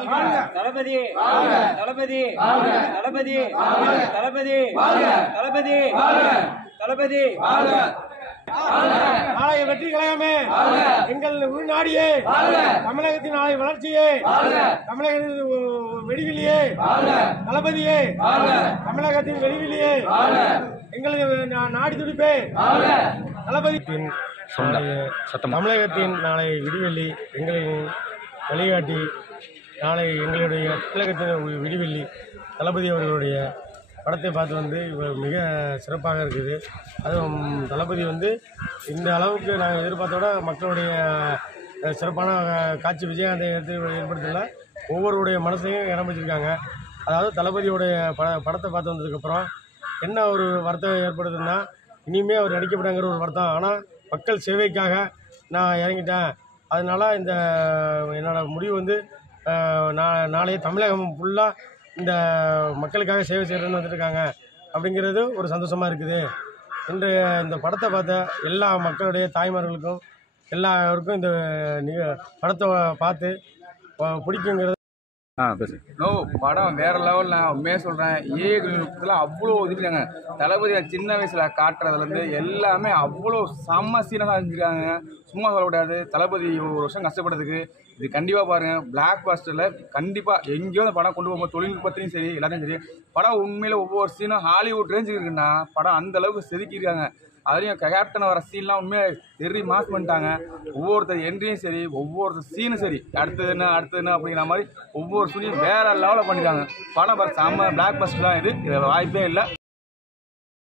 தளபதி தளபதி தளபதி தளபதி தளபதி தளபதி நாளைய வெற்றி கலையமே எங்கள் உள்நாடியே தமிழகத்தின் நாளை வளர்ச்சியே தமிழகத்தின் வெடிவிலியே தளபதியே தமிழகத்தின் வெடிவிலியே எங்களது நாடி துடிப்பே தளபதியின் தமிழகத்தின் நாளை விடிவெள்ளி எங்களின் வழிகாட்டி நாளை எங்களுடைய தமிழகத்தின் விடிவெள்ளி தளபதி அவர்களுடைய படத்தை பார்த்து மிக சிறப்பாக இருக்குது. அதுவும் தளபதி இந்த அளவுக்கு நாங்கள் எதிர்பார்த்தோட மக்களுடைய சிறப்பான காட்சி விஜயகாந்தை ஏற்படுத்தல ஒவ்வொருடைய மனசையும் இடம் வச்சுருக்காங்க. அதாவது தளபதியோடைய படத்தை பார்த்து வந்ததுக்கப்புறம் என்ன ஒரு வருத்தம் ஏற்படுதுன்னா இனிமேல் அவர் நடிக்கப்படாங்கிற ஒரு வருத்தம். ஆனால் மக்கள் சேவைக்காக நான் இறங்கிட்டேன். அதனால் இந்த என்னோடய முடிவு நாளைய தமிழகம் ஃபுல்லாக இந்த மக்களுக்காக சேவை செய்கிறேன்னு வந்துட்டுருக்காங்க அப்படிங்கிறது ஒரு சந்தோஷமாக இருக்குது. இன்று இந்த படத்தை பார்த்த எல்லா மக்களுடைய தாய்மார்களுக்கும் எல்லாருக்கும் இந்த படத்தை பார்த்து பிடிக்குங்கிறது. படம் வேற லெவல். நான் உண்மையே சொல்கிறேன், ஏகத்தில் அவ்வளோ இதுக்காங்க. தளபதி சின்ன வயசில் காட்டுறதுலேருந்து எல்லாமே அவ்வளோ செம்ம சீனாக செஞ்சுருக்காங்க. சும்மா சொல்லக்கூடாது. தளபதி ஒரு வருஷம் கஷ்டப்படுறதுக்கு இது கண்டிப்பாக பாருங்கள். பிளாக் பாஸ்டரில் கண்டிப்பாக எங்கேயோ அந்த படம் கொண்டு போகும்போது தொழில்நுட்பத்திலையும் சரி எல்லாத்தையும் சரி படம் உண்மையில் ஒவ்வொரு சீனும் ஹாலிவுட் ரேஞ்சுக்கு இருக்குன்னா படம் அந்தளவுக்கு செதுக்கியிருக்காங்க. அதுலேயும் கேப்டன் வர சீன்லாம் உண்மையாக மாஸ் பண்ணிட்டாங்க. ஒவ்வொருத்தர் என்ட்ரியும் சரி ஒவ்வொருத்தர் சீனும் சரி அடுத்தது என்ன அப்படிங்கிற மாதிரி ஒவ்வொரு சீனையும் வேறு லெவலில் பண்ணிட்டாங்க. படம் செம்ம பிளாக் பஸ்டர்லாம் இது வாய்ப்பே இல்லை.